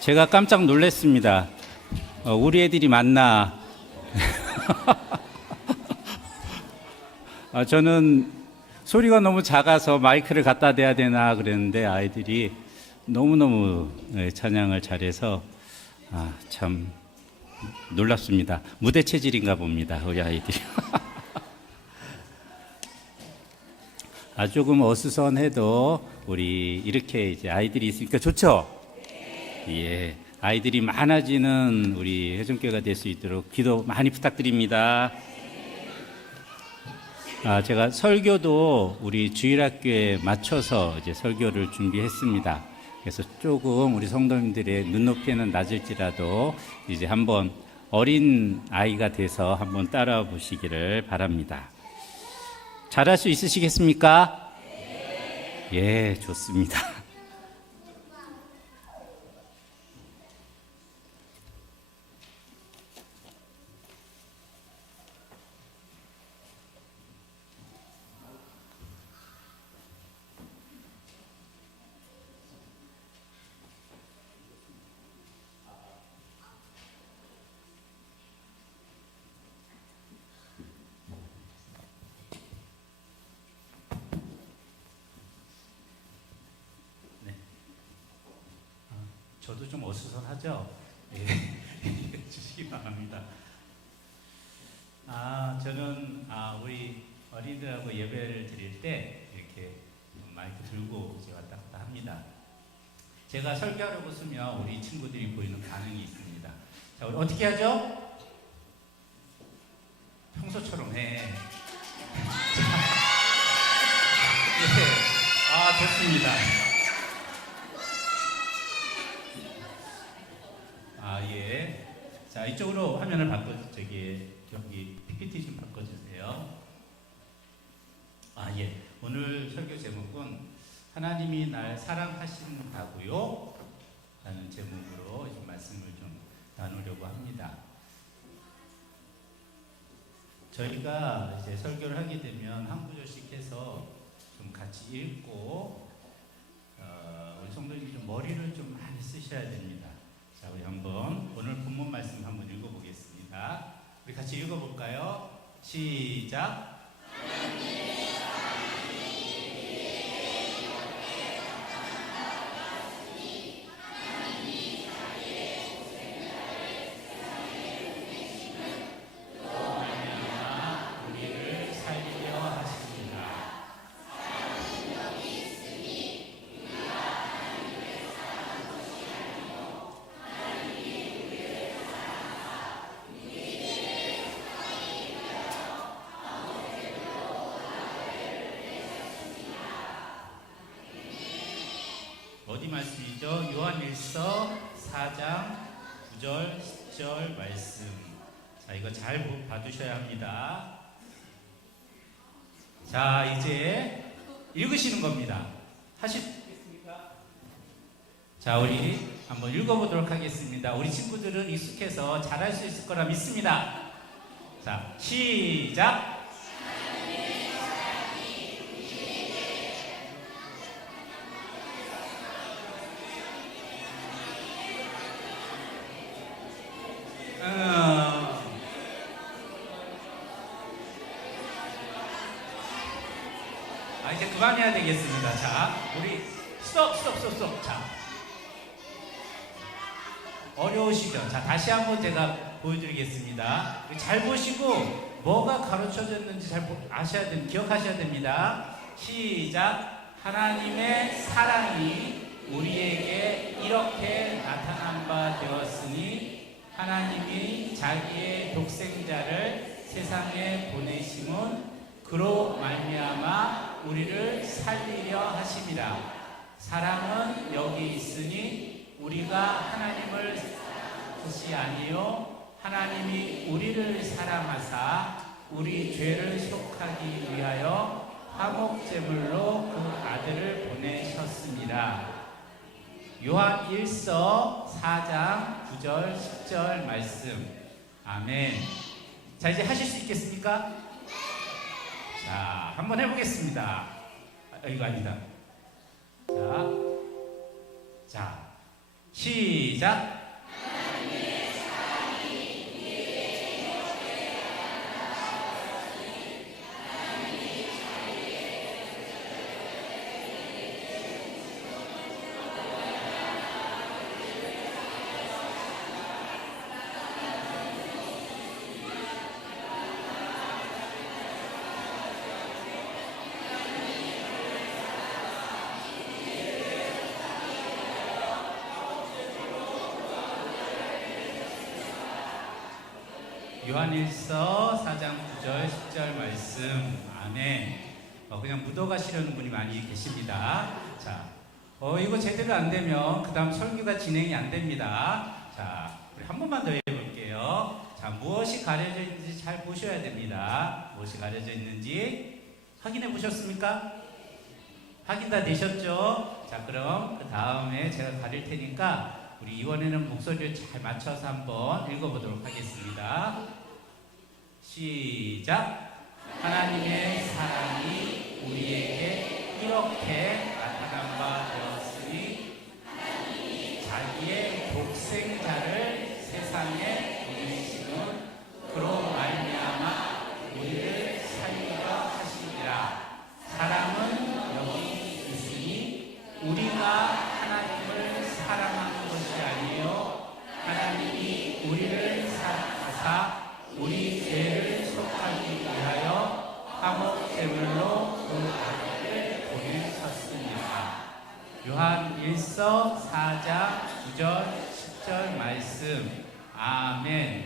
제가 깜짝 놀랐습니다. 우리 애들이 맞나? 저는 소리가 너무 작아서 마이크를 갖다 대야 되나 그랬는데 아이들이 너무너무 찬양을 잘해서 참 놀랍습니다. 무대 체질인가 봅니다, 우리 아이들이. 조금 어수선해도 우리 이렇게 이제 아이들이 있으니까 좋죠? 예, 아이들이 많아지는 우리 회중교회가 될 수 있도록 기도 많이 부탁드립니다. 제가 설교도 우리 주일학교에 맞춰서 이제 설교를 준비했습니다. 그래서 조금 우리 성도님들의 눈높이는 낮을지라도 이제 한번 어린 아이가 돼서 한번 따라와 보시기를 바랍니다. 잘할 수 있으시겠습니까? 예, 좋습니다. 저도 좀 어수선하죠? 예, 주시기 바랍니다. 저는 우리 어린이들하고 예배를 드릴 때 이렇게 마이크 들고 이제 왔다 갔다 합니다. 제가 설교하려고 쓰면 우리 친구들이 보이는 반응이 있습니다. 자, 우리 어떻게 하죠? 평소처럼 해. 네. 좋습니다. 예. 자, 이쪽으로 화면을 여기 PPT 좀 바꿔주세요. 예. 오늘 설교 제목은 하나님이 날 사랑하신다고요? 라는 제목으로 좀 말씀을 좀 나누려고 합니다. 저희가 이제 설교를 하게 되면 한 구절씩 해서 좀 같이 읽고, 우리 성도님이 좀 머리를 좀 많이 쓰셔야 됩니다. 자, 우리 한번 오늘 본문 말씀 한번 읽어보겠습니다. 우리 같이 읽어볼까요? 시작. 어디 말씀이죠? 요한일서 4장 9절 10절 말씀. 자, 이거 잘 봐두셔야 합니다. 자, 이제 읽으시는 겁니다. 하시겠습니까? 자, 우리 한번 읽어보도록 하겠습니다. 우리 친구들은 익숙해서 잘할 수 있을 거라 믿습니다. 자, 시작. 이제 그만해야 되겠습니다. 자, 우리 스톱. 자, 어려우시죠? 자, 다시 한번 제가 보여드리겠습니다. 잘 보시고 뭐가 가르쳐졌는지 잘 아셔야 됩니다. 기억하셔야 됩니다. 시작. 하나님의 사랑이 우리에게 이렇게 나타난 바 되었으니 하나님이 자기의 독생자를 세상에 보내심은 그로 말미암아 우리를 살리려 하심이라. 사랑은 여기 있으니 우리가 하나님을 사랑한 것이 아니요 하나님이 우리를 사랑하사 우리 죄를 속하기 위하여 화목제물로 그 아들을 보내셨습니다. 요한 1서 4장 9절 10절 말씀. 아멘. 자, 이제 하실 수 있겠습니까? 자, 한번 해보겠습니다. 이거 아니다. 자, 시작. 요한일서 4장 9절 10절 말씀. 아멘. 그냥 묻어가시려는 분이 많이 계십니다. 자, 이거 제대로 안 되면 그 다음 설교가 진행이 안 됩니다. 자, 우리 한 번만 더 해볼게요. 자, 무엇이 가려져 있는지 잘 보셔야 됩니다. 무엇이 가려져 있는지 확인해 보셨습니까? 확인 다 되셨죠? 자, 그럼 그 다음에 제가 가릴 테니까 우리 이번에는 목소리를 잘 맞춰서 한번 읽어보도록 하겠습니다. 시작. 하나님의 사랑이 우리에게 이렇게 나타난 바 되었으니 자기의 독생자를 세상에 보내시는 그로 말미암아 우리를 살리려 하시니라. 사람은 여기 있으니 우리가 하나님을 사랑하는 것이 아니요 하나님이 우리를 사랑하사 우리 죄를 속하기 위하여 화목제물로 그 아들을 보내셨습니다. 요한일서 4장 9절 10절 말씀. 아멘.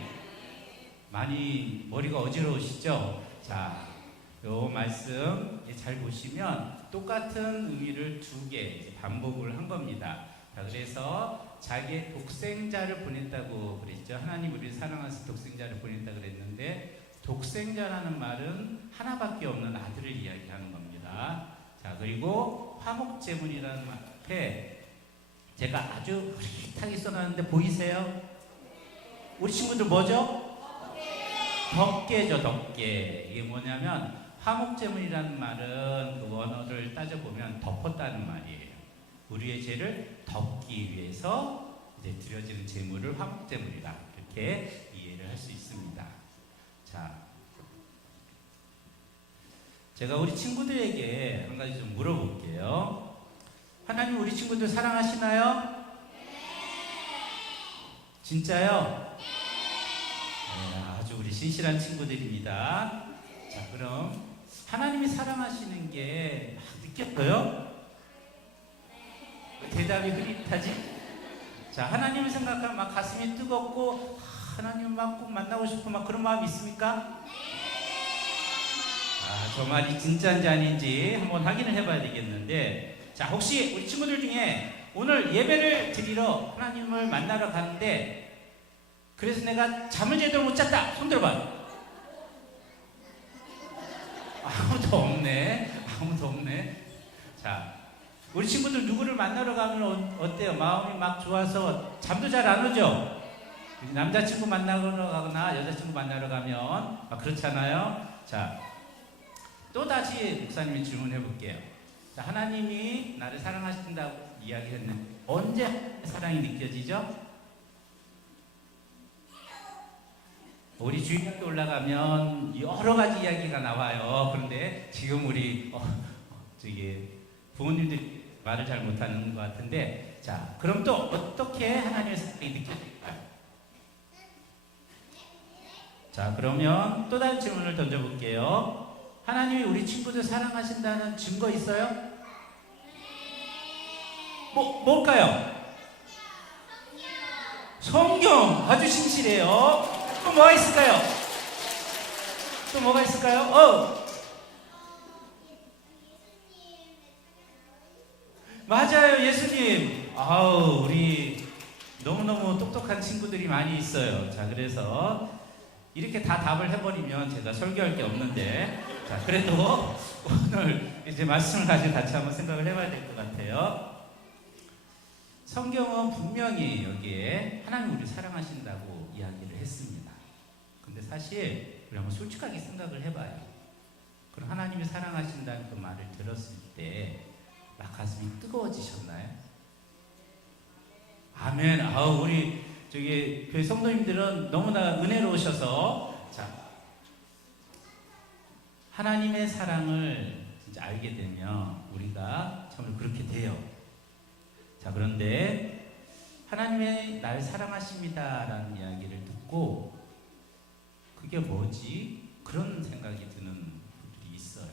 많이 머리가 어지러우시죠? 자, 요 말씀 잘 보시면 똑같은 의미를 두 개 반복을 한 겁니다. 자, 그래서 자기의 독생자를 보냈다고 그랬죠. 하나님 우리를 사랑하셔서 독생자를 보냈다 그랬는데 독생자라는 말은 하나밖에 없는 아들을 이야기하는 겁니다. 자, 그리고 화목제물이라는 말 앞에 제가 아주 흐릿하게 써놨는데 보이세요? 우리 친구들 뭐죠? 덮개죠, 덮개. 이게 뭐냐면 화목제물이라는 말은 그 원어를 따져보면 덮었다는 말이에요. 우리의 죄를 덮기 위해서 이제 드려지는 제물을 화목제물이라 이렇게 이해를 할 수 있습니다. 자, 제가 우리 친구들에게 한 가지 좀 물어볼게요. 하나님 우리 친구들 사랑하시나요? 진짜요? 네, 아주 우리 신실한 친구들입니다. 자, 그럼 하나님이 사랑하시는 게 느꼈어요? 대답이 흐릿하지? 자, 하나님을 생각하면 막 가슴이 뜨겁고 하나님 막 꼭 만나고 싶고 막 그런 마음이 있습니까? 저 말이 진짜인지 아닌지 한번 확인을 해봐야 되겠는데, 자, 혹시 우리 친구들 중에 오늘 예배를 드리러 하나님을 만나러 가는데 그래서 내가 잠을 제대로 못 잤다, 손 들어봐. 아무도 없네. 자, 우리 친구들 누구를 만나러 가면 어때요? 마음이 막 좋아서 잠도 잘 안 오죠? 남자친구 만나러 가거나 여자친구 만나러 가면 그렇잖아요. 자, 또다시 목사님이 질문해 볼게요. 자, 하나님이 나를 사랑하신다고 이야기했는데 언제 사랑이 느껴지죠? 우리 주일학교 올라가면 여러 가지 이야기가 나와요. 그런데 지금 우리 부모님들이 말을 잘 못하는 것 같은데, 자, 그럼 또 어떻게 하나님의 사랑이 느껴질까요? 자, 그러면 또 다른 질문을 던져볼게요. 하나님이 우리 친구들 사랑하신다는 증거 있어요? 뭘까요? 성경. 아주 신실해요. 또 뭐가 있을까요? 맞아요, 예수님. 아우, 우리 너무너무 똑똑한 친구들이 많이 있어요. 자, 그래서 이렇게 다 답을 해버리면 제가 설교할 게 없는데, 자, 그래도 오늘 이제 말씀을 가지고 같이 한번 생각을 해봐야 될 것 같아요. 성경은 분명히 여기에 하나님 우리 사랑하신다고 이야기를 했습니다. 근데 사실 우리 한번 솔직하게 생각을 해봐요. 그럼 하나님이 사랑하신다는 그 말을 들었을 때 막 가슴이 뜨거워지셨나요? 아멘. 아우, 우리 저기 교회 성도님들은 너무나 은혜로우셔서, 자, 하나님의 사랑을 진짜 알게 되면 우리가 정말 그렇게 돼요. 자, 그런데 하나님의 날 사랑하십니다라는 이야기를 듣고 그게 뭐지? 그런 생각이 드는 분들이 있어요.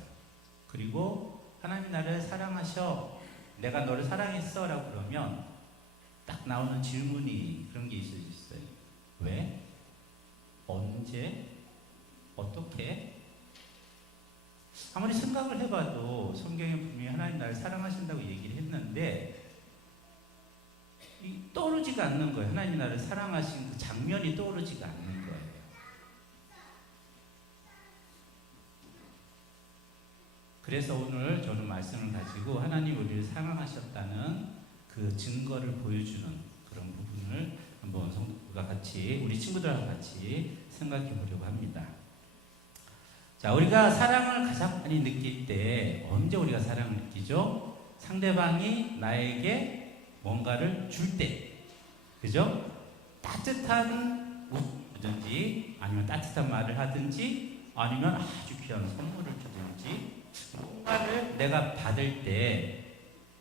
그리고 하나님 나를 사랑하셔, 내가 너를 사랑했어 라고 그러면 딱 나오는 질문이 그런 게 있을 수 있어요. 왜? 언제? 어떻게? 아무리 생각을 해봐도 성경에 분명히 하나님 나를 사랑하신다고 얘기를 했는데 떠오르지가 않는 거예요. 하나님 나를 사랑하신 그 장면이 떠오르지가 않는 거예요. 그래서 오늘 저는 말씀을 가지고 하나님 우리를 사랑하셨다는 그 증거를 보여주는 그런 부분을 한번 성도가 같이, 우리 친구들하고 같이 생각해 보려고 합니다. 자, 우리가 사랑을 가장 많이 느낄 때 언제 우리가 사랑을 느끼죠? 상대방이 나에게 뭔가를 줄 때, 그죠? 따뜻한 웃든지 아니면 따뜻한 말을 하든지 아니면 아주 귀한 선물을 주든지 뭔가를 내가 받을 때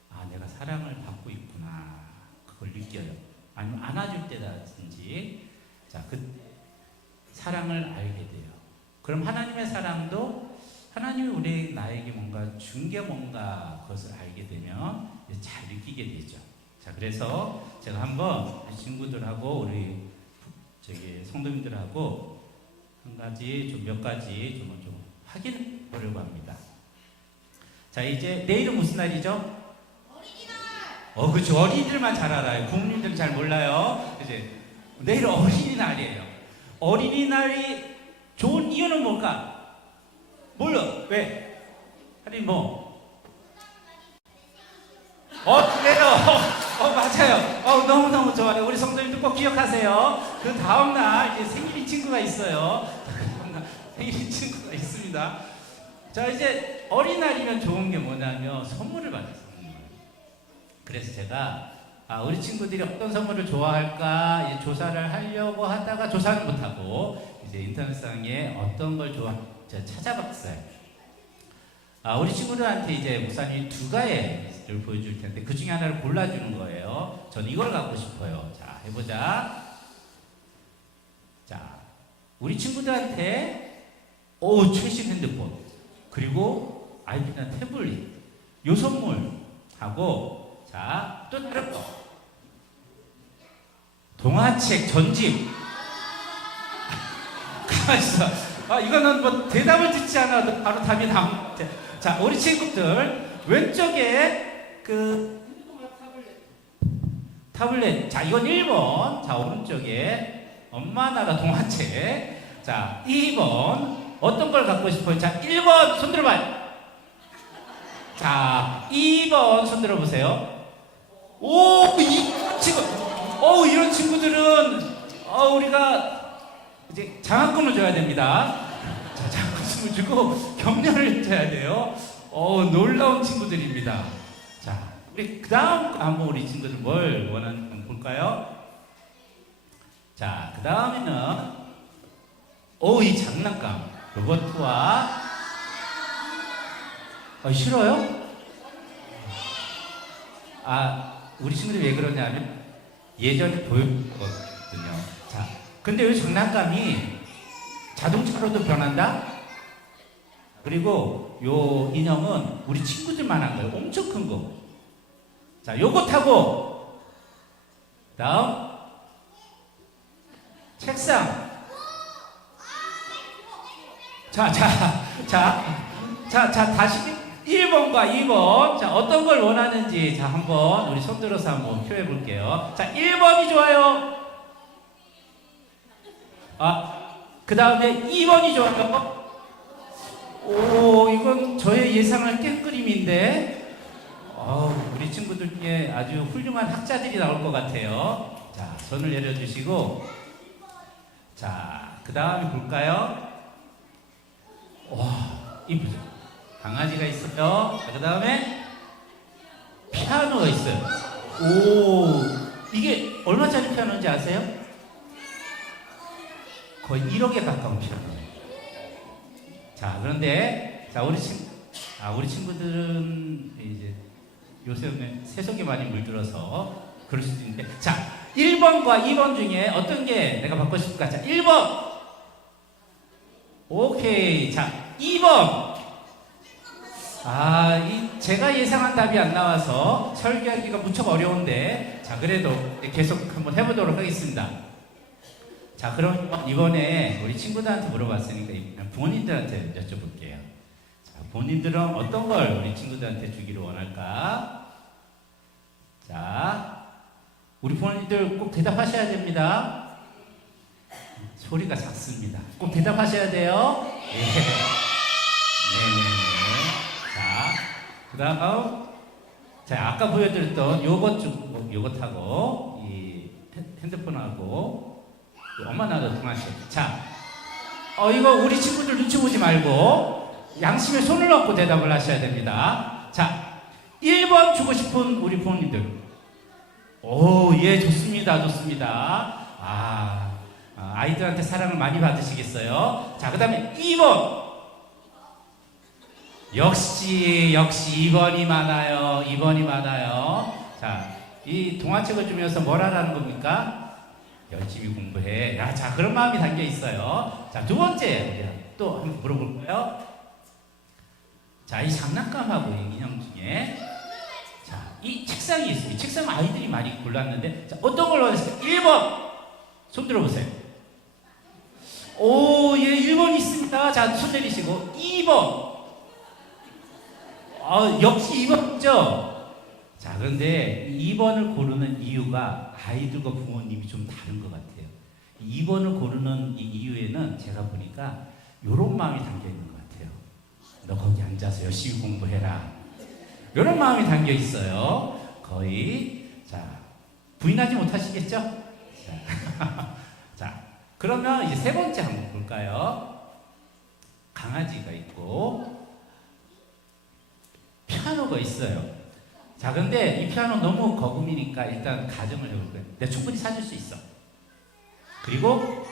아, 내가 사랑을 받고 있구나, 그걸 느껴요. 아니면 안아줄 때라든지, 자, 그 사랑을 알게 돼요. 그럼 하나님의 사랑도 하나님이 우리 나에게 뭔가 준 게 뭔가 그것을 알게 되면 잘 느끼게 되죠. 자, 그래서 제가 한번 우리 친구들하고 우리 저기 성도님들하고 한 가지 몇 가지 좀 확인해 보려고 합니다. 자, 이제 내일은 무슨 날이죠? 어린이날. 그렇죠. 어린이들만 잘 알아요. 부모님들은 잘 몰라요. 이제 내일 어린이날이에요. 어린이날이 좋은 이유는 뭘까? 몰라. 왜? 아니 뭐? 그래요. 맞아요. 너무너무 좋아요. 우리 성도님들 꼭 기억하세요. 그 다음날 이제 생일인 친구가 있어요. 생일인 친구가 있습니다. 자, 이제 어린날이면 좋은 게 뭐냐면 선물을 받아요. 선물. 그래서 제가 우리 친구들이 어떤 선물을 좋아할까 이제 조사를 하려고 하다가 조사를 못하고 이제 인터넷상에 어떤 걸 좋아할지 찾아봤어요. 우리 친구들한테 이제 목사님이 두 가지를 보여줄 텐데 그 중에 하나를 골라주는 거예요. 저는 이걸 갖고 싶어요. 자, 해보자. 자, 우리 친구들한테 최신 핸드폰, 그리고 아이패드나 태블릿, 요 선물하고, 자, 또 다른 거, 동화책 전집. 가만히 있어. 이거는 뭐 대답을 듣지 않아도 바로 답이 나옵니다. 자, 우리 친구들 왼쪽에 그 타블렛. 자, 이건 1번. 자, 오른쪽에 엄마 나라 동화책. 자, 2번. 어떤 걸 갖고 싶어요? 자, 1번 손 들어봐요. 자, 2번 손 들어보세요. 이런 친구들은 우리가 이제 장학금을 줘야 됩니다. 자, 장학금을 주고 격려를 줘야 돼요. 놀라운 친구들입니다. 자, 우리 그 다음 한번 우리 친구들 뭘 원하는지 한번 볼까요? 자, 그 다음에는 이 장난감 로봇과 싫어요? 우리 친구들이 왜 그러냐면 예전에 보였거든요. 자, 근데 이 장난감이 자동차로도 변한다? 그리고 요 인형은 우리 친구들만 한 거예요. 엄청 큰 거. 자, 요거 타고 다음 책상. 자, 다시 1번과 2번. 자, 어떤 걸 원하는지 자, 한번 우리 손 들어서 한번 표해 볼게요. 자, 1번이 좋아요. 그 다음에 2번이 좋아요. 이건 저의 예상을 깬 그림인데, 우리 친구들 중에 아주 훌륭한 학자들이 나올 것 같아요. 자, 손을 내려주시고, 자, 그 다음에 볼까요? 이쁘죠? 강아지가 있어요. 그 다음에 피아노가 있어요. 이게 얼마짜리 피아노인지 아세요? 거의 1억에 가까운 피아노예요. 자, 그런데 자 우리 친구들은 이제 요새는 세속에 많이 물들어서 그럴 수도 있는데, 자, 1번과 2번 중에 어떤 게 내가 받고 싶을까? 자, 1번. 오케이. 자, 2번. 제가 예상한 답이 안 나와서 설계하기가 무척 어려운데, 자, 그래도 계속 한번 해보도록 하겠습니다. 자, 그럼 이번에 우리 친구들한테 물어봤으니까 부모님들한테 여쭤볼게요. 자, 본인들은 어떤 걸 우리 친구들한테 주기를 원할까? 자, 우리 부모님들 꼭 대답하셔야 됩니다. 소리가 작습니다. 꼭 대답하셔야 돼요. 네. 네네네. 자, 그 다음, 자, 아까 보여드렸던 요것하고, 이 핸드폰하고, 엄마 나도 통화하시죠. 자, 이거 우리 친구들 눈치 보지 말고, 양심에 손을 얹고 대답을 하셔야 됩니다. 자, 1번 주고 싶은 우리 부모님들. 오, 예, 좋습니다. 좋습니다. 아이들한테 사랑을 많이 받으시겠어요? 자, 그 다음에 2번. 역시 2번이 많아요. 2번이 많아요. 자, 이 동화책을 주면서 뭘 하라는 겁니까? 열심히 공부해. 야, 자, 그런 마음이 담겨 있어요. 자, 두 번째, 또 한번 물어볼까요? 자, 이 장난감하고 이 인형 중에, 자, 이 책상이 있습니다. 이 책상 아이들이 많이 골랐는데, 자, 어떤 걸 원하세요? 1번! 손 들어보세요. 오, 예, 1번 있습니다. 자, 손 내리시고. 2번! 역시 2번이죠? 자, 그런데 2번을 고르는 이유가 아이들과 부모님이 좀 다른 것 같아요. 2번을 고르는 이 이유에는 제가 보니까 이런 마음이 담겨 있는 것 같아요. 너 거기 앉아서 열심히 공부해라. 이런 마음이 담겨 있어요. 거의. 자, 부인하지 못하시겠죠? 자, 자, 그러면 이제 세 번째 한번 볼까요? 강아지가 있고 피아노가 있어요. 자, 근데 이 피아노 너무 거금이니까 일단 가정을 해볼 거예요. 내가 충분히 사줄 수 있어. 그리고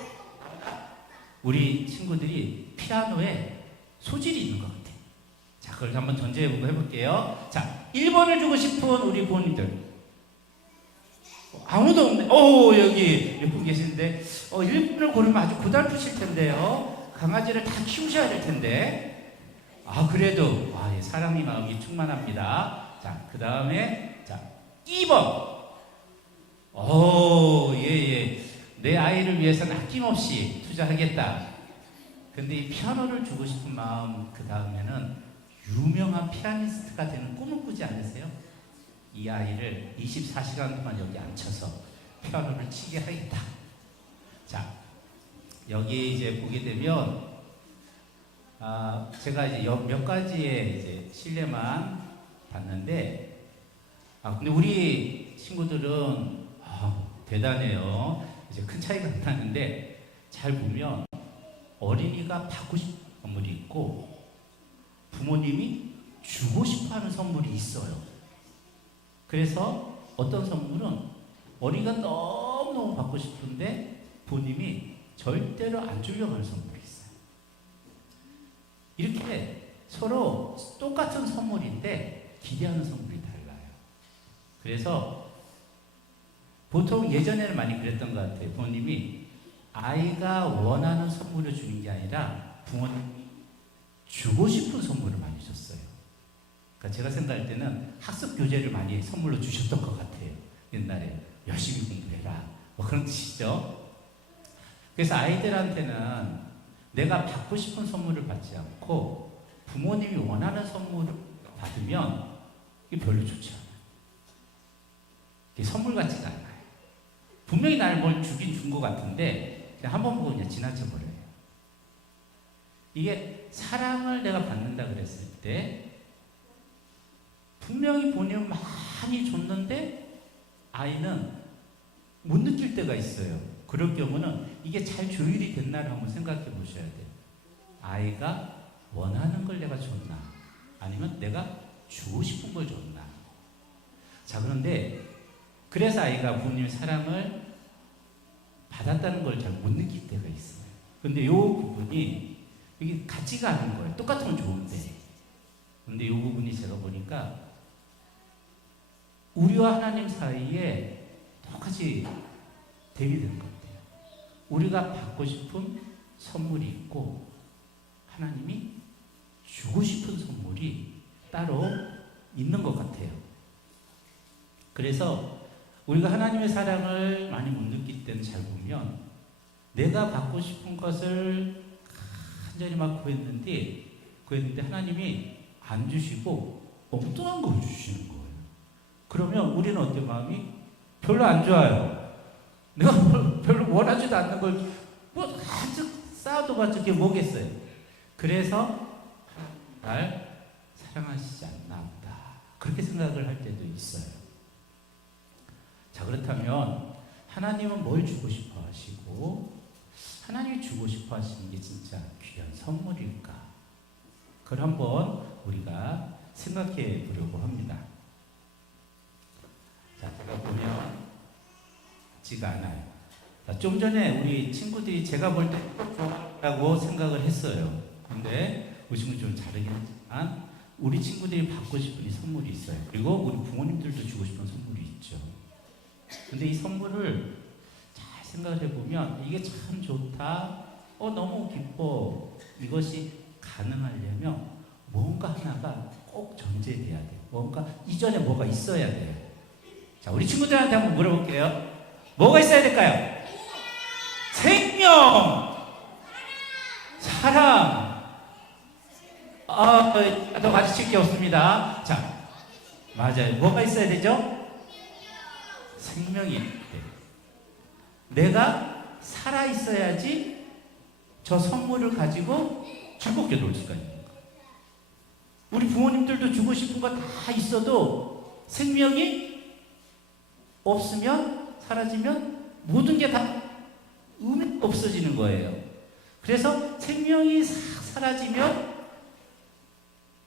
우리 친구들이 피아노에 소질이 있는 것 같아. 자, 그걸 한번 전제해보고 해볼게요. 자, 1번을 주고 싶은 우리 부모님들. 아무도 없네. 여기 몇 분 계시는데, 1번을 고르면 아주 고달프실 텐데요. 강아지를 다 키우셔야 될 텐데. 그래도, 예, 사랑의 마음이 충만합니다. 자, 그 다음에, 자, 2번. 예. 내 아이를 위해서는 아낌없이 투자하겠다. 근데 이 피아노를 주고 싶은 마음, 그 다음에는 유명한 피아니스트가 되는 꿈을 꾸지 않으세요? 이 아이를 24시간 동안 여기 앉혀서 피아노를 치게 하겠다. 자, 여기 이제 보게 되면, 제가 이제 몇 가지의 이제 실내만 봤는데, 근데 우리 친구들은, 대단해요. 이제 큰 차이가 안 나는데, 잘 보면, 어린이가 받고 싶은 선물이 있고, 부모님이 주고 싶어 하는 선물이 있어요. 그래서 어떤 선물은 어린이가 너무너무 받고 싶은데, 부모님이 절대로 안 주려고 하는 선물이 있어요. 이렇게 서로 똑같은 선물인데 기대하는 선물이 달라요. 그래서 보통 예전에는 많이 그랬던 것 같아요. 부모님이 아이가 원하는 선물을 주는 게 아니라 부모님이 주고 싶은 선물을 많이 줬어요. 그러니까 제가 생각할 때는 학습 교재를 많이 선물로 주셨던 것 같아요. 옛날에 열심히 공부해라. 뭐 그런 뜻이죠. 그래서 아이들한테는 내가 받고 싶은 선물을 받지 않고 부모님이 원하는 선물을 받으면 이게 별로 좋지 않아요. 이게 선물 같지가 않아요. 분명히 나를 뭘 주긴 준 것 같은데 그냥 한번 보고 그냥 지나쳐버려요. 이게 사랑을 내가 받는다 그랬을 때 분명히 본인은 많이 줬는데 아이는 못 느낄 때가 있어요. 그럴 경우는 이게 잘 조율이 됐나를 한번 생각해 보셔야 돼요. 아이가 원하는 걸 내가 줬나? 아니면 내가 주고 싶은 걸 줬나? 자, 그런데 그래서 아이가 부모님의 사랑을 받았다는 걸 잘 못 느낄 때가 있어요. 근데 요 부분이 이게 같지가 않은 거예요. 똑같으면 좋은데. 근데 요 부분이 제가 보니까 우리와 하나님 사이에 똑같이 대비되는 것 같아요. 우리가 받고 싶은 선물이 있고 하나님이 주고 싶은 선물이 따로 있는 것 같아요. 그래서 우리가 하나님의 사랑을 많이 못 느낄 때는 잘 보면 내가 받고 싶은 것을 간절히 막 구했는데 하나님이 안 주시고 엉뚱한 걸 주시는 거예요. 그러면 우리는 어때 마음이? 별로 안 좋아요. 내가 별로 원하지도 않는 걸 뭐 아주 쌓아도 봤자 그게 뭐겠어요. 그래서 날 사랑하시지 않나 보다. 그렇게 생각을 할 때도 있어요. 자, 그렇다면 하나님은 뭘 주고 싶어 하시고 하나님이 주고 싶어 하시는 게 진짜 귀한 선물일까? 그걸 한번 우리가 생각해 보려고 합니다. 자, 제가 보면 지가 않아요. 자, 좀 전에 우리 친구들이 제가 볼 때 좋아라고 생각을 했어요. 근데 우리 친구 좀 다르긴 하지만 우리 친구들이 받고 싶은 이 선물이 있어요. 그리고 우리 부모님들도 주고 싶은 선물이 있죠. 근데 이 선물을 잘 생각을 해보면 이게 참 좋다, 너무 기뻐, 이것이 가능하려면 뭔가 하나가 꼭 전제돼야 돼요. 뭔가 이전에 뭐가 있어야 돼요. 자, 우리 친구들한테 한번 물어볼게요. 뭐가 있어야 될까요? 생명, 사랑. 더 가르칠 게 없습니다. 자, 맞아요. 뭐가 있어야 되죠? 생명이 있대. 내가 살아 있어야지 저 선물을 가지고 즐겁게 놀 수가 있는 거예요. 우리 부모님들도 주고 싶은 거 다 있어도 생명이 없으면, 사라지면 모든 게 다 의미가 없어지는 거예요. 그래서 생명이 사라지면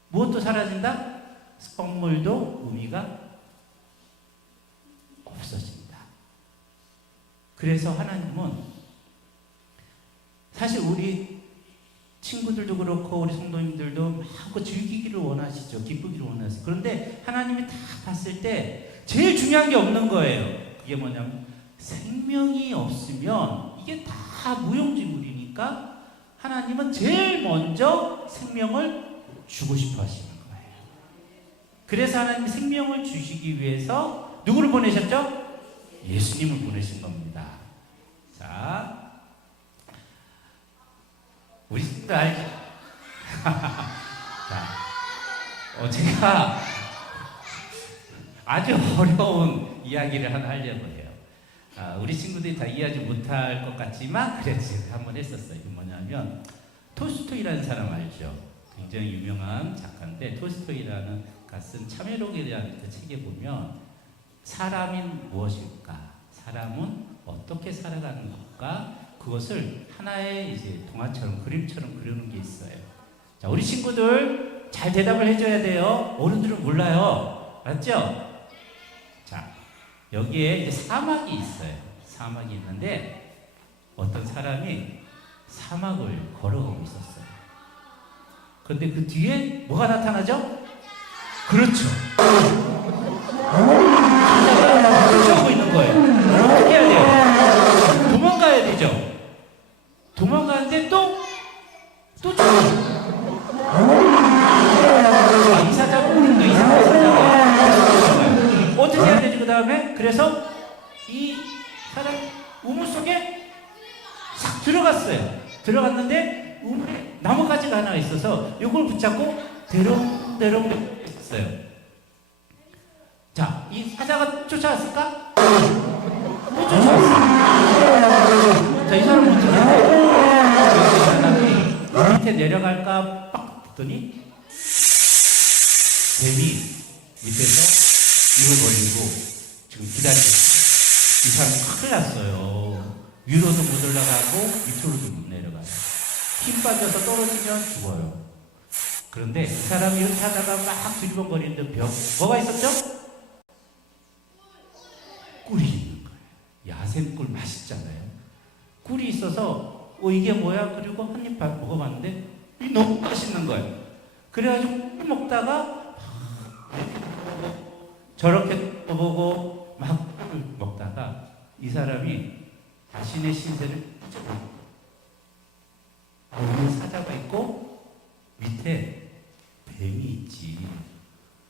무엇도 사라진다? 선물도 의미가 없어진다. 그래서 하나님은 사실 우리 친구들도 그렇고 우리 성도님들도 마음껏 즐기기를 원하시죠. 기쁘기를 원하시죠. 그런데 하나님이 다 봤을 때 제일 중요한 게 없는 거예요. 그게 뭐냐면 생명이 없으면 이게 다 무용지물이니까 하나님은 제일 먼저 생명을 주고 싶어 하시는 거예요. 그래서 하나님이 생명을 주시기 위해서 누구를 보내셨죠? 예수님을 보내신 겁니다. 자, 우리 친구들 알죠? 자, 제가 아주 어려운 이야기를 하나 하려고 해요. 우리 친구들이 다 이해하지 못할 것 같지만 그래도 제가 한번 했었어요. 이게 뭐냐면 톨스토이라는 사람 알죠? 굉장히 유명한 작가인데 톨스토이라는 쓴 참회록에 대한 그 책에 보면 사람이 무엇일까? 사람은 어떻게 살아가는 것과 그것을 하나의 이제 동화처럼 그림처럼 그리는 게 있어요. 자, 우리 친구들 잘 대답을 해줘야 돼요. 어른들은 몰라요. 알았죠? 자, 여기에 이제 사막이 있어요. 사막이 있는데 어떤 사람이 사막을 걸어가고 있었어요. 그런데 그 뒤에 뭐가 나타나죠? 그렇죠. 쫓아오고 있는 거예요. 어떻게 해야 돼요? 도망가야 되죠. 도망가는데 또 이 사자가 모르니까 이상한 사자가 어떻게 해야 되지 그 다음에? 그래서 이 사람 우물 속에 싹 들어갔어요. 들어갔는데 우물에 나뭇가지가 하나 있어서 이걸 붙잡고 대롱대롱 있었어요. 자, 이 사자가 쫓아왔을까? 못 쫓아왔어요. 자, 이 사람은 어떻게 해요? 밑에 내려갈까 빡 붙더니 뱀이 밑에서 입을 벌리고 지금 기다리고 있어요. 이 사람 큰일 났어요. 위로도 못 올라가고 밑으로도 못 내려가요. 힘 빠져서 떨어지면 죽어요. 그런데 이 사람이 이렇게 하다가 막 두리번거리는데 뭐가 있었죠? 다샘 꿀 맛있잖아요. 꿀이 있어서 이게 뭐야? 그리고 한 입 먹어봤는데 너무 맛있는 거예요. 그래가지고 꿀 먹다가 저렇게 보고 막 꿀을 먹다가 이 사람이 자신의 신세를 잊어버려요. 위에 사자가 있고 밑에 뱀이 있지.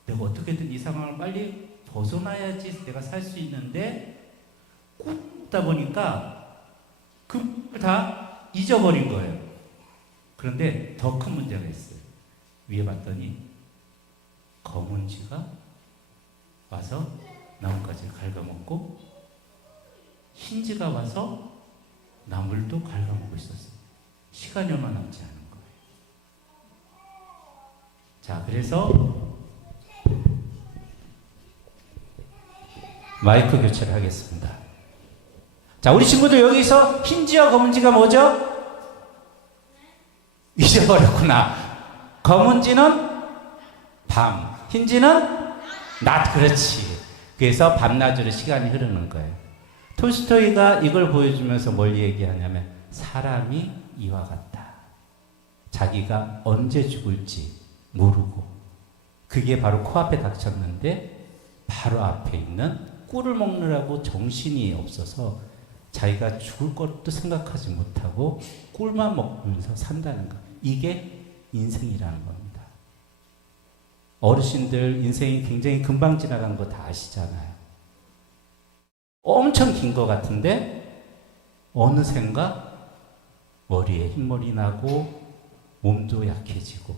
내가 어떻게든 이 상황을 빨리 벗어나야지 내가 살 수 있는데 꿀 먹다 보니까 그 다 잊어버린 거예요. 그런데 더 큰 문제가 있어요. 위에 봤더니 검은 쥐가 와서 나뭇가지를 갉아먹고 흰쥐가 와서 나물도 갉아먹고 있었어요. 시간이 얼마 남지 않은 거예요. 자, 그래서 마이크 교체를 하겠습니다. 자, 우리 친구들 여기서 흰쥐와 검은쥐가 뭐죠? 잊어버렸구나. 검은쥐는 밤, 흰쥐는 낮. 그렇지. 그래서 밤낮으로 시간이 흐르는 거예요. 톨스토이가 이걸 보여주면서 뭘 얘기하냐면 사람이 이와 같다. 자기가 언제 죽을지 모르고 그게 바로 코앞에 닥쳤는데 바로 앞에 있는 꿀을 먹느라고 정신이 없어서 자기가 죽을 것도 생각하지 못하고 꿀만 먹으면서 산다는 것. 이게 인생이라는 겁니다. 어르신들 인생이 굉장히 금방 지나간 거 다 아시잖아요. 엄청 긴 것 같은데 어느샌가 머리에 흰머리 나고 몸도 약해지고.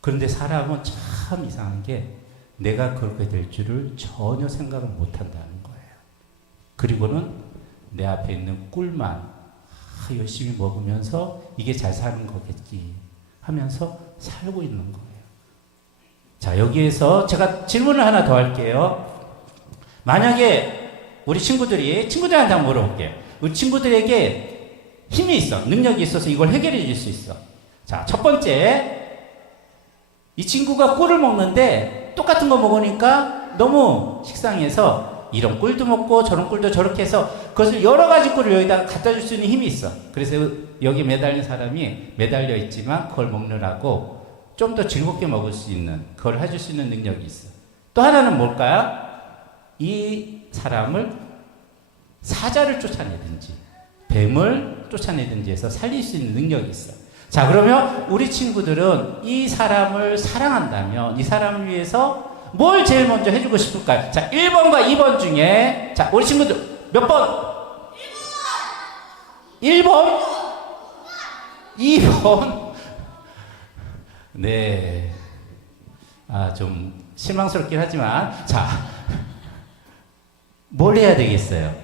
그런데 사람은 참 이상한 게 내가 그렇게 될 줄을 전혀 생각을 못한다는 거예요. 그리고는 내 앞에 있는 꿀만 열심히 먹으면서 이게 잘 사는 거겠지 하면서 살고 있는 거예요. 자, 여기에서 제가 질문을 하나 더 할게요. 만약에 우리 친구들한테 한번 물어볼게요. 우리 친구들에게 힘이 있어, 능력이 있어서 이걸 해결해 줄 수 있어. 자, 첫 번째, 이 친구가 꿀을 먹는데 똑같은 거 먹으니까 너무 식상해서 이런 꿀도 먹고 저런 꿀도 저렇게 해서 그것을 여러 가지 꿀을 여기다가 갖다 줄 수 있는 힘이 있어. 그래서 여기 매달린 사람이 매달려 있지만 그걸 먹느라고 좀 더 즐겁게 먹을 수 있는, 그걸 해줄 수 있는 능력이 있어. 또 하나는 뭘까요? 이 사람을 사자를 쫓아내든지 뱀을 쫓아내든지 해서 살릴 수 있는 능력이 있어. 자, 그러면 우리 친구들은 이 사람을 사랑한다면 이 사람을 위해서 뭘 제일 먼저 해주고 싶을까요? 자, 1번과 2번 중에, 자, 우리 친구들 몇 번? 1번? 2번? 네. 좀 실망스럽긴 하지만, 자, 뭘 해야 되겠어요?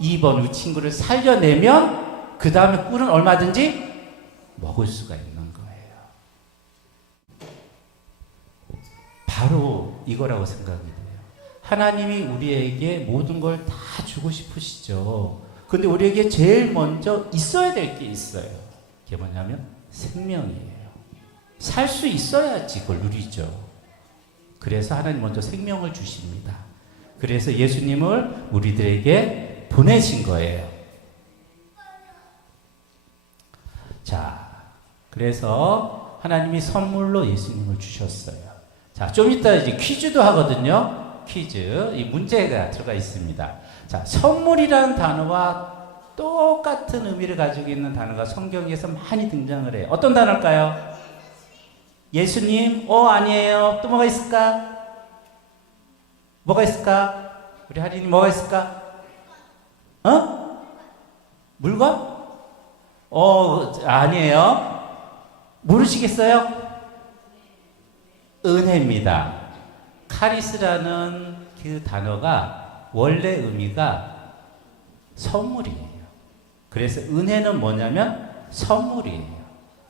2번, 우리 친구를 살려내면, 그 다음에 꿀은 얼마든지 먹을 수가 있는 거예요. 바로 이거라고 생각이 돼요. 하나님이 우리에게 모든 걸 다 주고 싶으시죠. 근데 우리에게 제일 먼저 있어야 될 게 있어요. 그게 뭐냐면 생명이에요. 살 수 있어야지 그걸 누리죠. 그래서 하나님 먼저 생명을 주십니다. 그래서 예수님을 우리들에게 보내신 거예요. 자, 그래서 하나님이 선물로 예수님을 주셨어요. 자, 좀 이따 이제 퀴즈도 하거든요. 퀴즈. 이 문제가 들어가 있습니다. 자, 선물이라는 단어와 똑같은 의미를 가지고 있는 단어가 성경에서 많이 등장을 해요. 어떤 단어일까요? 예수님? 아니에요. 또 뭐가 있을까? 뭐가 있을까? 우리 하린이 뭐가 있을까? 물건? 아니에요. 모르시겠어요? 은혜입니다. 카리스라는 그 단어가 원래 의미가 선물이에요. 그래서 은혜는 뭐냐면 선물이에요.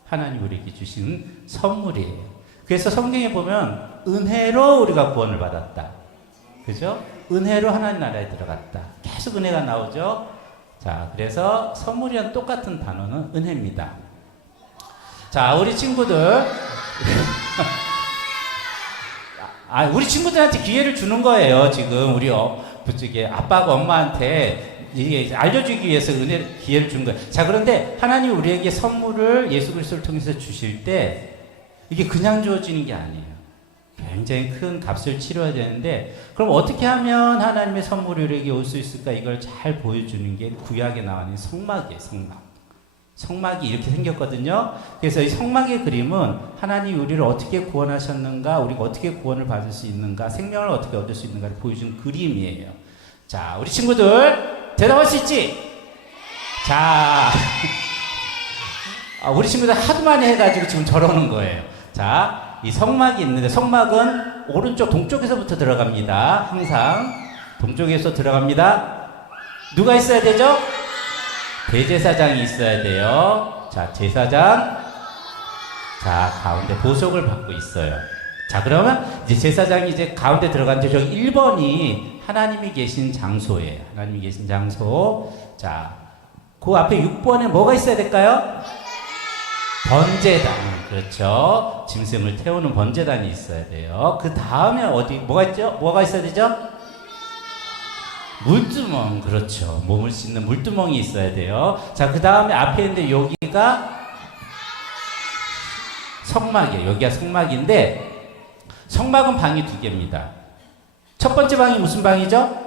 하나님 우리에게 주신 선물이에요. 그래서 성경에 보면 은혜로 우리가 구원을 받았다. 그죠? 은혜로 하나님 나라에 들어갔다. 계속 은혜가 나오죠. 자, 그래서 선물이랑 똑같은 단어는 은혜입니다. 자, 우리 친구들 우리 친구들한테 기회를 주는 거예요. 지금 우리 부쪽에 아빠가 엄마한테 이게 알려주기 위해서 기회를 준 거예요. 자, 그런데 하나님 우리에게 선물을 예수 그리스도를 통해서 주실 때 이게 그냥 주어지는 게 아니에요. 굉장히 큰 값을 치러야 되는데, 그럼 어떻게 하면 하나님의 선물이 우리에게 올 수 있을까? 이걸 잘 보여주는 게 구약에 나오는 성막이에요. 성막이 이렇게 생겼거든요. 그래서 이 성막의 그림은 하나님이 우리를 어떻게 구원하셨는가, 우리가 어떻게 구원을 받을 수 있는가, 생명을 어떻게 얻을 수 있는가를 보여주는 그림이에요. 자, 우리 친구들 대답할 수 있지? 자, 우리 친구들 하도 많이 해가지고 지금 저러는 거예요. 자, 이 성막이 있는데, 성막은 오른쪽 동쪽에서부터 들어갑니다. 항상 동쪽에서 들어갑니다. 누가 있어야 되죠? 대제사장이 있어야 돼요. 자, 제사장. 자, 가운데 보석을 받고 있어요. 자, 그러면 이제 제사장이 이제 가운데 들어갔는데, 저기 1번이 하나님이 계신 장소예요. 하나님이 계신 장소. 자, 그 앞에 6번에 뭐가 있어야 될까요? 번제단. 그렇죠. 짐승을 태우는 번제단이 있어야 돼요. 그 다음에 뭐가 있죠? 뭐가 있어야 되죠? 물두멍. 그렇죠. 몸을 씻는 물두멍이 있어야 돼요. 자, 그 다음에 앞에 있는데 여기가 성막이에요. 여기가 성막인데, 성막은 방이 2개입니다. 첫 번째 방이 무슨 방이죠?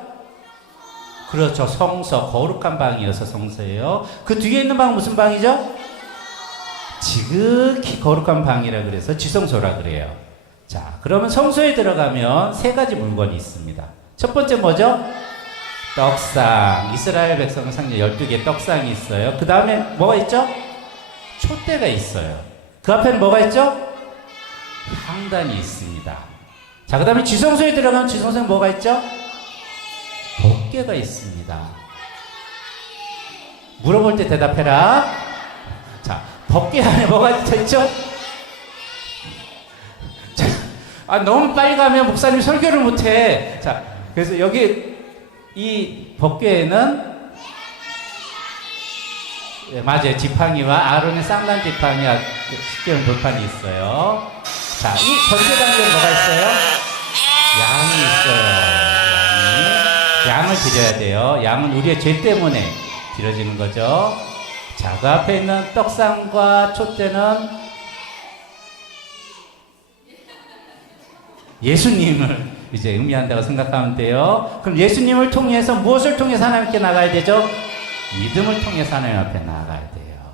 그렇죠. 성서, 거룩한 방이어서 성서예요. 그 뒤에 있는 방은 무슨 방이죠? 지극히 거룩한 방이라 그래서 지성소라 그래요. 자, 그러면 성소에 들어가면 3가지 물건이 있습니다. 첫 번째 뭐죠? 떡상. 이스라엘 백성은 상징 12개의 떡상이 있어요. 그 다음에 뭐가 있죠? 촛대가 있어요. 그 앞에는 뭐가 있죠? 향단이 있습니다. 자, 그 다음에 지성소에 들어가면 지성소에 뭐가 있죠? 법궤가 있습니다. 물어볼 때 대답해라. 자, 법궤 안에 뭐가 있죠? 자, 너무 빨리 가면 목사님 설교를 못해. 자, 그래서 여기 이 법궤에는, 네, 맞아요. 지팡이와 아론의 쌍난 지팡이, 십계명 돌판이 있어요. 자, 이 번제단에 뭐가 있어요? 양이 있어요. 양을 드려야 돼요. 양은 우리의 죄 때문에 드려지는 거죠. 자, 그 앞에 있는 떡상과 촛대는 예수님을 이제 의미한다고 생각하면 돼요. 그럼 예수님을 통해서 무엇을 통해서 하나님께 나가야 되죠? 믿음을 통해서 하나님 앞에 나가야 돼요.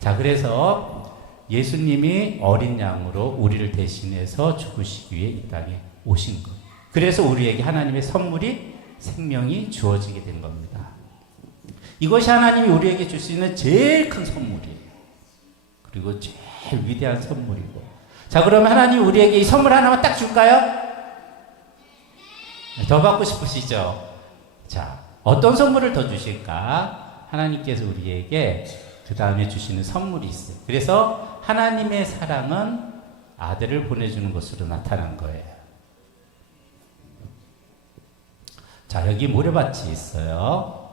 자, 그래서 예수님이 어린 양으로 우리를 대신해서 죽으시기 위해 이 땅에 오신 것. 그래서 우리에게 하나님의 선물이, 생명이 주어지게 된 겁니다. 이것이 하나님이 우리에게 줄 수 있는 제일 큰 선물이에요. 그리고 제일 위대한 선물이고. 자, 그러면 하나님 우리에게 이 선물 하나만 딱 줄까요? 더 받고 싶으시죠? 자, 어떤 선물을 더 주실까? 하나님께서 우리에게 그 다음에 주시는 선물이 있어요. 그래서 하나님의 사랑은 아들을 보내주는 것으로 나타난 거예요. 자, 여기 모래밭이 있어요.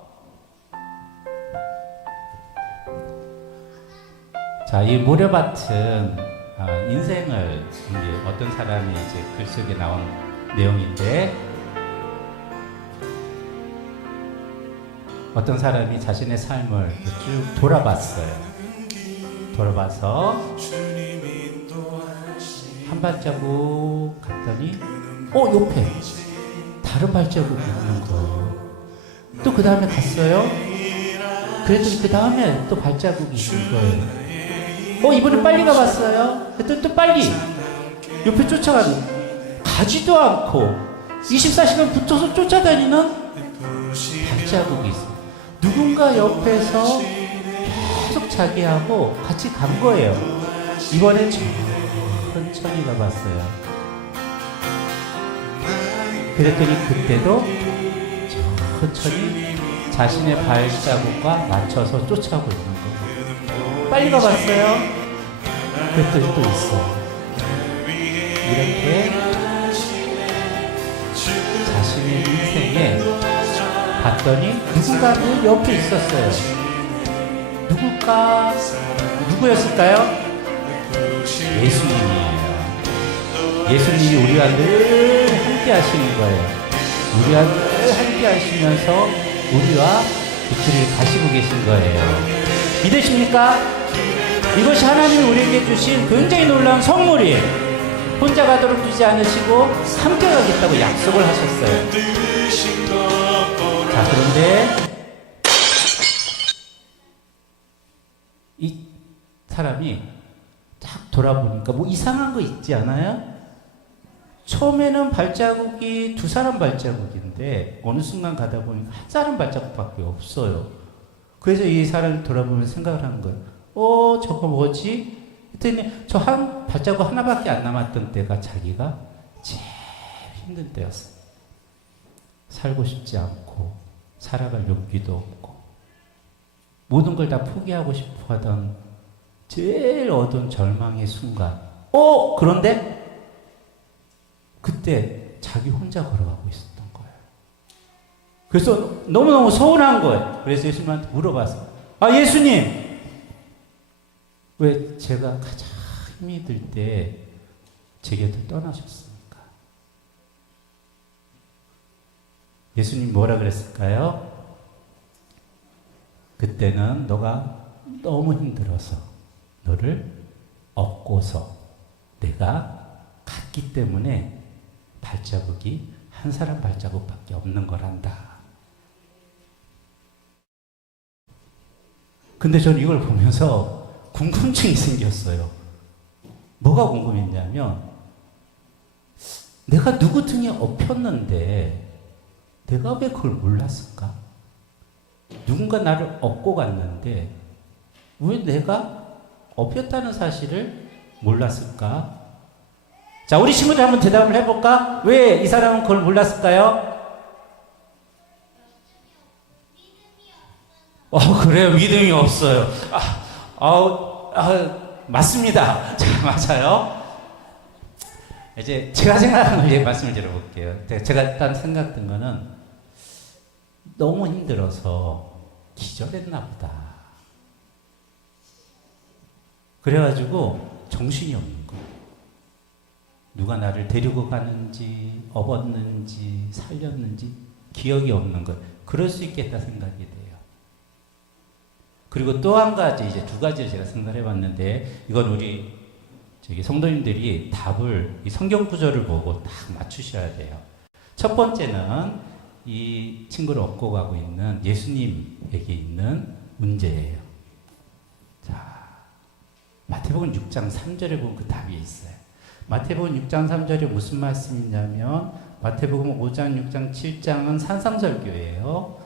자, 이 모래밭은 인생을, 이제 어떤 사람이 이제 글 속에 나온 내용인데, 어떤 사람이 자신의 삶을 쭉 돌아봤어요. 돌아봐서 한 발자국 갔더니 옆에 다른 발자국이 있는 거예요. 또 그 다음에 갔어요. 그랬더니 그 다음에 또 발자국이 있는 거예요. 이번에 빨리 가봤어요. 그랬더니 또 빨리 옆에 쫓아가는, 가지도 않고 24시간 붙어서 쫓아다니는 발자국이 있어요. 누군가 옆에서 계속 자기하고 같이 간 거예요. 이번엔 천천히 가봤어요. 그랬더니 그때도 천천히 자신의 발자국과 맞춰서 쫓아오고 있는 거예요. 빨리 가봤어요. 그랬더니 또 있어요. 이렇게 자신의 인생에 봤더니 누군가는 옆에 있었어요. 누구였을까요? 예수님이에요. 예수님이 우리와 늘 함께 하시는 거예요. 우리와 늘 함께 하시면서 우리와 그 길을 가시고 계신 거예요. 믿으십니까? 이것이 하나님이 우리에게 주신 굉장히 놀라운 선물이에요. 혼자 가도록 두지 않으시고 함께 가겠다고 약속을 하셨어요. 자, 그런데 이 사람이 딱 돌아보니까 뭐 이상한 거 있지 않아요? 처음에는 발자국이 두 사람 발자국인데 어느 순간 가다 보니까 한 사람 발자국밖에 없어요. 그래서 이 사람이 돌아보면서 생각을 하는 거예요. 저거 뭐지? 그랬더니 저 한 발자국 하나밖에 안 남았던 때가 자기가 제일 힘든 때였어요. 살고 싶지 않고 살아갈 용기도 없고 모든 걸 다 포기하고 싶어 하던 제일 어두운 절망의 순간. 그런데 그때 자기 혼자 걸어가고 있었던 거예요. 그래서 너무너무 서운한 거예요. 그래서 예수님한테 물어봤어요. 예수님, 왜 제가 가장 힘이 들 때 제 곁을 떠나셨습니까? 예수님 뭐라 그랬을까요? 그때는 너가 너무 힘들어서 너를 업고서 내가 갔기 때문에 발자국이 한 사람 발자국밖에 없는 거란다. 근데 저는 이걸 보면서 궁금증이 생겼어요. 뭐가 궁금했냐면 내가 누구 등에 업혔는데 내가 왜 그걸 몰랐을까? 누군가 나를 업고 갔는데 왜 내가 업혔다는 사실을 몰랐을까? 자, 우리 친구들 한번 대답을 해볼까? 왜 이 사람은 그걸 몰랐을까요? 그래요. 믿음이 없어요. 맞습니다. 자, 맞아요. 이제 제가 생각하는 걸 말씀을 드려볼게요. 제가 일단 생각된 거는 너무 힘들어서 기절했나 보다. 그래가지고 정신이 없는 거예요. 누가 나를 데리고 가는지, 업었는지, 살렸는지 기억이 없는 거예요. 그럴 수 있겠다 생각이 돼요. 그리고 또 한 가지, 이제 두 가지를 제가 생각해 봤는데, 이건 우리 성도님들이 답을, 이 성경 구절을 보고 딱 맞추셔야 돼요. 첫 번째는 이 친구를 업고 가고 있는 예수님에게 있는 문제예요. 자, 마태복음 6장 3절에 보면 그 답이 있어요. 마태복음 6장 3절에 무슨 말씀이 있냐면, 마태복음 5장, 6장, 7장은 산상설교예요.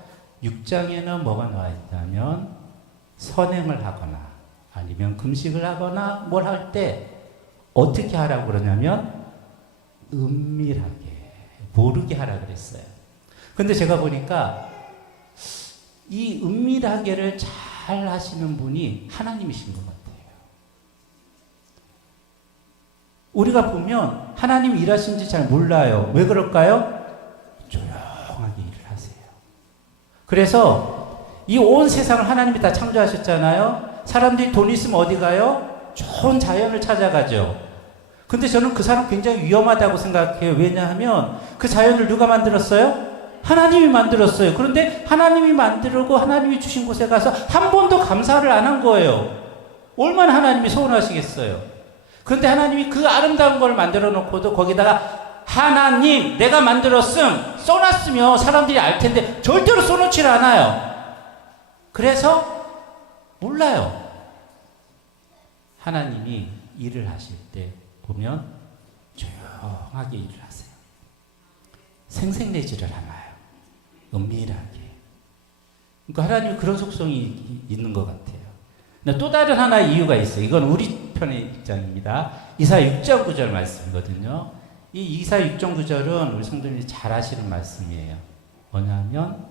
6장에는 뭐가 나와 있냐면 선행을 하거나 아니면 금식을 하거나 뭘 할 때 어떻게 하라고 그러냐면 은밀하게, 모르게 하라 그랬어요. 근데 제가 보니까 이 은밀하게를 잘 하시는 분이 하나님이신 것 같아요. 우리가 보면 하나님 일하신지 잘 몰라요. 왜 그럴까요? 조용하게 일을 하세요. 그래서 이 온 세상을 하나님이 다 창조하셨잖아요. 사람들이 돈 있으면 어디 가요? 좋은 자연을 찾아가죠. 근데 저는 그 사람 굉장히 위험하다고 생각해요. 왜냐하면 그 자연을 누가 만들었어요? 하나님이 만들었어요. 그런데 하나님이 만들고 하나님이 주신 곳에 가서 한 번도 감사를 안 한 거예요. 얼마나 하나님이 서운하시겠어요. 그런데 하나님이 그 아름다운 걸 만들어 놓고도 거기다가 하나님 내가 만들었음 써놨으면 사람들이 알 텐데 절대로 써놓질 않아요. 그래서 몰라요. 하나님이 일을 하실 때 보면 조용하게 일을 하세요. 생색내지를 않아요. 은밀하게. 그러니까 하나님이 그런 속성이 있는 것 같아요. 또 다른 하나의 이유가 있어요. 이건 우리 편의 입장입니다. 이사야 6장 9절 말씀이거든요. 이 이사야 6장 9절은 우리 성도님이 잘 아시는 말씀이에요. 뭐냐면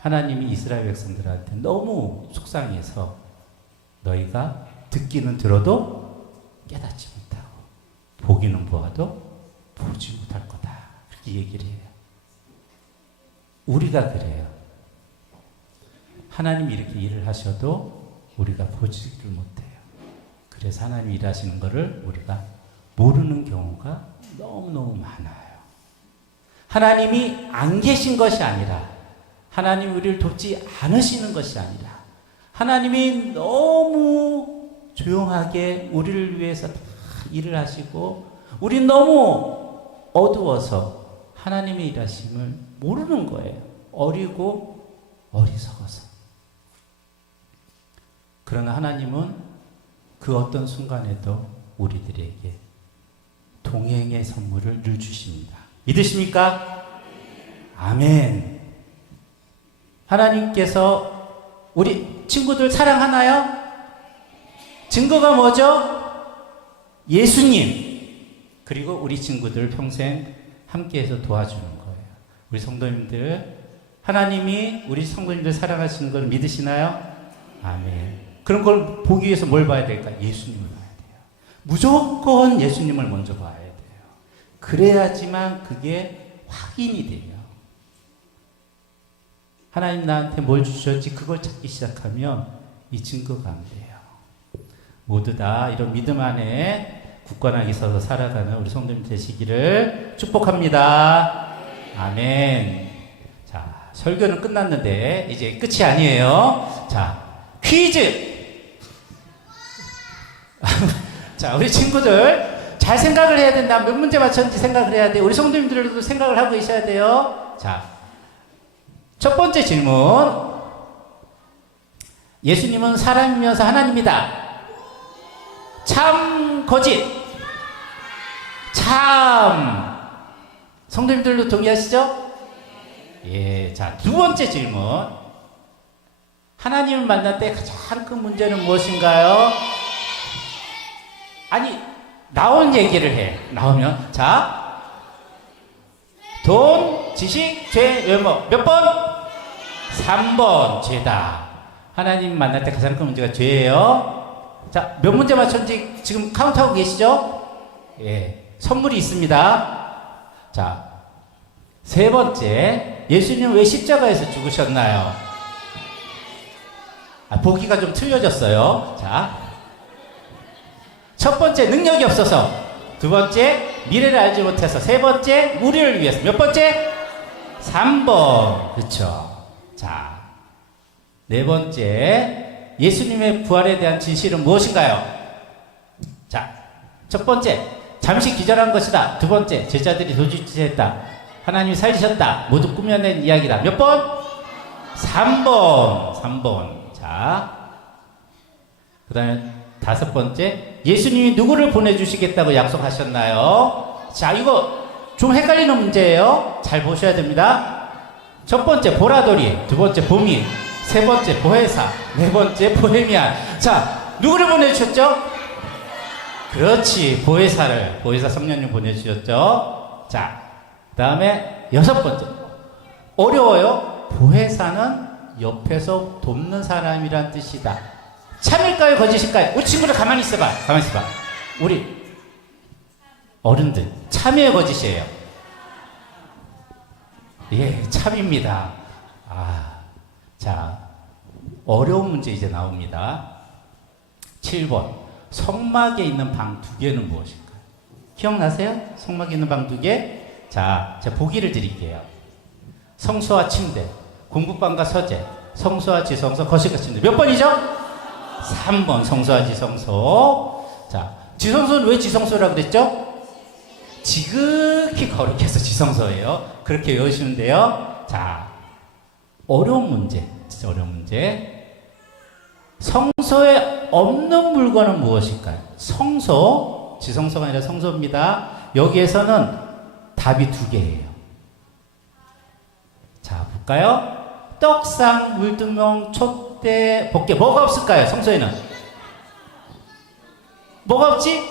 하나님이 이스라엘 백성들한테 너무 속상해서 너희가 듣기는 들어도 깨닫지 못하고 보기는 보아도 보지 못할 거다. 그렇게 얘기를 해요. 우리가 그래요. 하나님이 이렇게 일을 하셔도 우리가 보지를 못해요. 그래서 하나님이 일하시는 것을 우리가 모르는 경우가 너무너무 많아요. 하나님이 안 계신 것이 아니라, 하나님이 우리를 돕지 않으시는 것이 아니라, 하나님이 너무 조용하게 우리를 위해서 다 일을 하시고, 우리 너무 어두워서 하나님의 일하심을 모르는 거예요. 어리고 어리석어서. 그러나 하나님은 그 어떤 순간에도 우리들에게 동행의 선물을 늘 주십니다. 믿으십니까? 아멘. 하나님께서 우리 친구들 사랑하나요? 증거가 뭐죠? 예수님. 그리고 우리 친구들 평생 함께해서 도와주는 거예요. 우리 성도님들, 하나님이 우리 성도님들 사랑하시는 걸 믿으시나요? 아멘. 그런 걸 보기 위해서 뭘 봐야 될까? 예수님을 봐야 돼요. 무조건 예수님을 먼저 봐야 돼요. 그래야지만 그게 확인이 돼요. 하나님 나한테 뭘 주셨지? 그걸 찾기 시작하면 이 증거가 안 돼요. 모두 다 이런 믿음 안에 굳건하게 서서 살아가는 우리 성도님 되시기를 축복합니다. 아멘. 자, 설교는 끝났는데 이제 끝이 아니에요. 자, 퀴즈. 자, 우리 친구들 잘 생각을 해야 된다. 몇 문제 맞췄는지 생각을 해야 돼요. 우리 성도님들도 생각을 하고 계셔야 돼요. 자, 첫 번째 질문. 예수님은 사람이면서 하나님이다. 참, 거짓? 참. 성도님들도 동의하시죠? 예. 자, 두 번째 질문. 하나님을 만날 때 가장 큰 문제는 무엇인가요? 아니, 나온 얘기를 해. 나오면. 자, 돈, 지식, 죄, 외모. 몇 번? 3번. 죄다. 하나님 만날 때 가장 큰 문제가 죄예요. 자, 몇 문제 맞췄는지 지금 카운트하고 계시죠? 예. 선물이 있습니다. 자, 세 번째. 예수님은 왜 십자가에서 죽으셨나요? 보기가 좀 틀려졌어요. 자, 첫 번째, 능력이 없어서. 두 번째, 미래를 알지 못해서. 세 번째, 우리를 위해서. 몇 번째? 3번. 그렇죠. 자, 네 번째, 예수님의 부활에 대한 진실은 무엇인가요? 자, 첫 번째, 잠시 기절한 것이다. 두 번째, 제자들이 도주했다. 하나님이 살리셨다. 모두 꾸며낸 이야기다. 몇 번? 3번. 3번. 자, 그 다음에 다섯 번째, 예수님이 누구를 보내주시겠다고 약속하셨나요? 자, 이거 좀 헷갈리는 문제예요. 잘 보셔야 됩니다. 첫 번째, 보라돌이. 두 번째, 보미. 세 번째, 보혜사. 네 번째, 보헤미안. 자, 누구를 보내주셨죠? 그렇지, 보혜사를. 보혜사 성령님 보내주셨죠? 자, 그 다음에 여섯 번째. 어려워요. 보혜사는 옆에서 돕는 사람이란 뜻이다. 참일까요? 거짓일까요? 우리 친구들 가만히 있어봐. 가만히 있어봐. 우리 어른들, 참이에요? 거짓이에요? 예, 참입니다. 자, 어려운 문제 이제 나옵니다. 7번. 성막에 있는 방 두 개는 무엇일까요? 기억나세요? 성막에 있는 방 두 개? 자, 제가 보기를 드릴게요. 성소와 침대, 공부방과 서재, 성소와 지성소, 거실과 침대. 몇 번이죠? 3번. 성소와 지성소. 자, 지성소는 왜 지성소라고 그랬죠? 지극히 거룩해서 지성소예요. 그렇게 외우시면 돼요. 자, 어려운 문제. 진짜 어려운 문제. 성소에 없는 물건은 무엇일까요? 성소, 지성소가 아니라 성소입니다. 여기에서는 답이 두 개예요. 자, 볼까요? 떡상, 물두멍, 촛대, 법궤. 뭐가 없을까요? 성소에는. 뭐가 없지?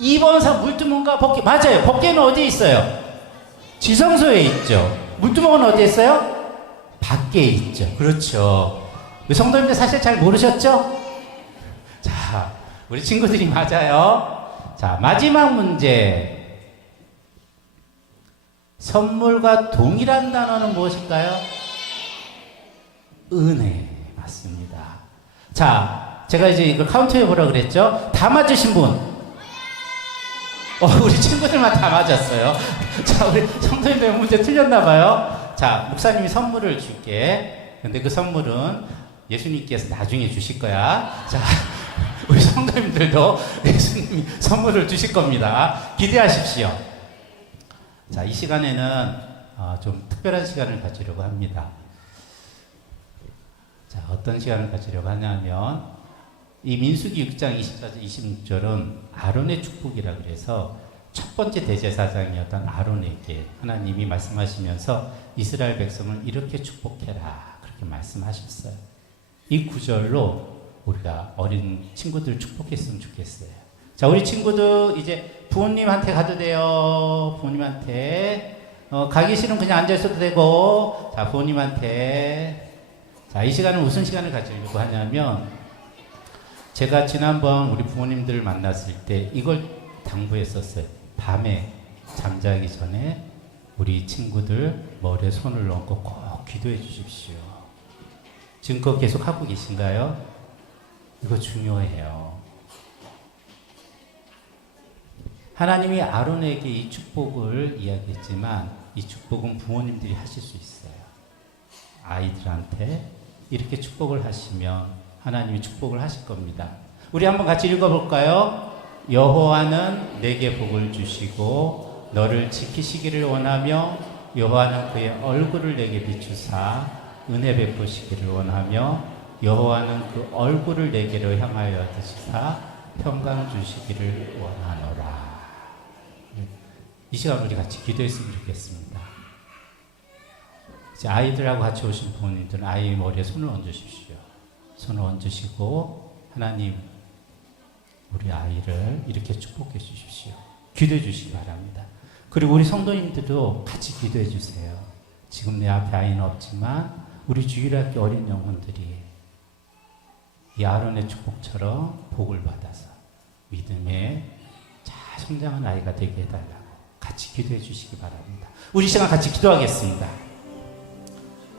2번 상 물두멍과 법궤. 맞아요. 법궤는 어디에 있어요? 지성소에 있죠. 물두멍은 어디에 있어요? 밖에 있죠. 그렇죠. 우리 성도님들 사실 잘 모르셨죠? 자, 우리 친구들이 맞아요. 자, 마지막 문제. 선물과 동일한 단어는 무엇일까요? 은혜. 맞습니다. 자, 제가 이제 이걸 카운트해 보라고 그랬죠? 다 맞으신 분. 우리 친구들만 다 맞았어요. 자, 우리 성도님들 문제 틀렸나봐요. 자, 목사님이 선물을 줄게. 근데 그 선물은 예수님께서 나중에 주실 거야. 자, 우리 성도님들도 예수님이 선물을 주실 겁니다. 기대하십시오. 자, 이 시간에는 좀 특별한 시간을 가지려고 합니다. 자, 어떤 시간을 가지려고 하냐면, 이 민수기 6장 24절 26절은 아론의 축복이라 그래서 첫 번째 대제사장이었던 아론에게 하나님이 말씀하시면서 이스라엘 백성을 이렇게 축복해라, 그렇게 말씀하셨어요. 이 구절로 우리가 어린 친구들 축복했으면 좋겠어요. 자, 우리 친구들 이제 부모님한테 가도 돼요. 부모님한테 가기 싫으면 그냥 앉아 있어도 되고, 자, 부모님한테. 자, 이 시간은 무슨 시간을 가지려고 하냐면, 제가 지난번 우리 부모님들을 만났을 때 이걸 당부했었어요. 밤에 잠자기 전에 우리 친구들 머리에 손을 얹고 꼭 기도해 주십시오. 지금 그거 계속 하고 계신가요? 이거 중요해요. 하나님이 아론에게 이 축복을 이야기했지만 이 축복은 부모님들이 하실 수 있어요. 아이들한테 이렇게 축복을 하시면 하나님이 축복을 하실 겁니다. 우리 한번 같이 읽어볼까요? 여호와는 내게 복을 주시고 너를 지키시기를 원하며 여호와는 그의 얼굴을 내게 비추사 은혜 베푸시기를 원하며 여호와는 그 얼굴을 내게로 향하여 드시사 평강 주시기를 원하노라. 이 시간 우리 같이 기도했으면 좋겠습니다. 이제 아이들하고 같이 오신 부모님들은 아이 머리에 손을 얹으십시오. 손을 얹으시고 하나님 우리 아이를 이렇게 축복해 주십시오. 기도해 주시기 바랍니다. 그리고 우리 성도님들도 같이 기도해 주세요. 지금 내 앞에 아이는 없지만 우리 주일학교 어린 영혼들이 이 아론의 축복처럼 복을 받아서 믿음에 잘 성장한 아이가 되게 해달라고 같이 기도해 주시기 바랍니다. 우리 시간 같이 기도하겠습니다.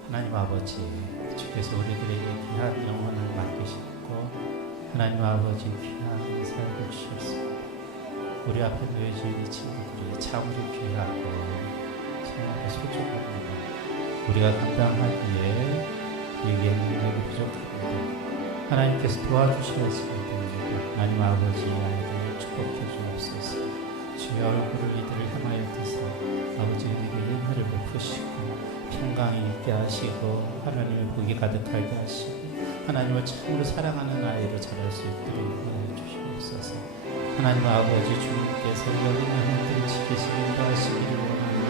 하나님 아버지, 주께서 우리들에게 귀한 영혼을 맡기셨고 하나님 아버지 귀한 사역을 주셨습니다. 우리 앞에 놓여진 이 친구들이 참으로 귀하고 참으로 소중합니다. 우리가 감당하기에 우리에게 능력이 부족합니다. 하나님께서 도와주셔야지만 됩니다. 하나님 아버지 아이들을 축복해 주옵소서. 주의 얼굴을 이들을 향하여 드사 아버지 우리에게 은혜를 베푸시고 평강이 있게 하시고 하나님의 복이 가득하게 하시고 하나님을 참으로 사랑하는 아이로 자랄 수 있도록 인도하여 주시옵소서. 하나님 아버지 주님께서 여기 영혼들을 지키시고 인도하시기를 원합니다.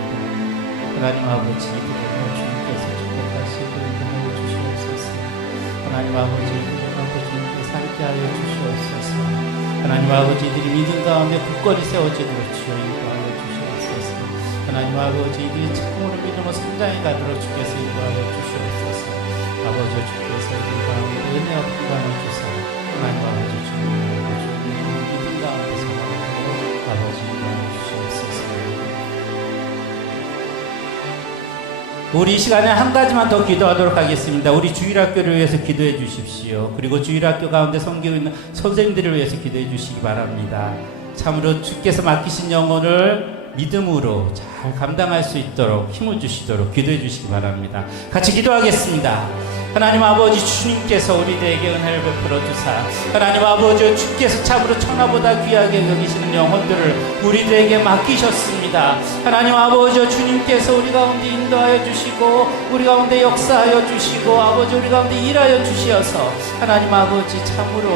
하나님 아버지 이들을 주님께서 축복하시고 인도하여 주시옵소서. 하나님 아버지 이들을 주님께서 함께하여 주시옵소서. 하나님 아버지 이들이 믿음 가운데 굳건히 세워지도록 주여 인도하여 주시옵소서. 하나님 아버지 이들이 참으로 믿음으로 성장해 가도록 주께서 인도하여 주시옵소서. 아버지 주께서 이들 가운데 은혜와 평강을 주사 하나님 아버지 주님 믿음 가운데 살아가도록 아버지 인도하여 주시옵소서. 우리 이 시간에 한 가지만 더 기도하도록 하겠습니다. 우리 주일학교를 위해서 기도해 주십시오. 그리고 주일학교 가운데 섬기고 있는 선생님들을 위해서 기도해 주시기 바랍니다. 참으로 주께서 맡기신 영혼을 믿음으로 잘 감당할 수 있도록 힘을 주시도록 기도해 주시기 바랍니다. 같이 기도하겠습니다. 하나님 아버지 주님께서 우리들에게 은혜를 베풀어 주사 하나님 아버지 주께서 참으로 천하보다 귀하게 여기시는 영혼들을 우리들에게 맡기셨습니다. 하나님 아버지 주님께서 우리 가운데 인도하여 주시고 우리 가운데 역사하여 주시고 아버지 우리 가운데 일하여 주시어서 하나님 아버지 참으로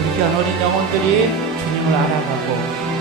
우리 귀한 어린 영혼들이 주님을 알아가고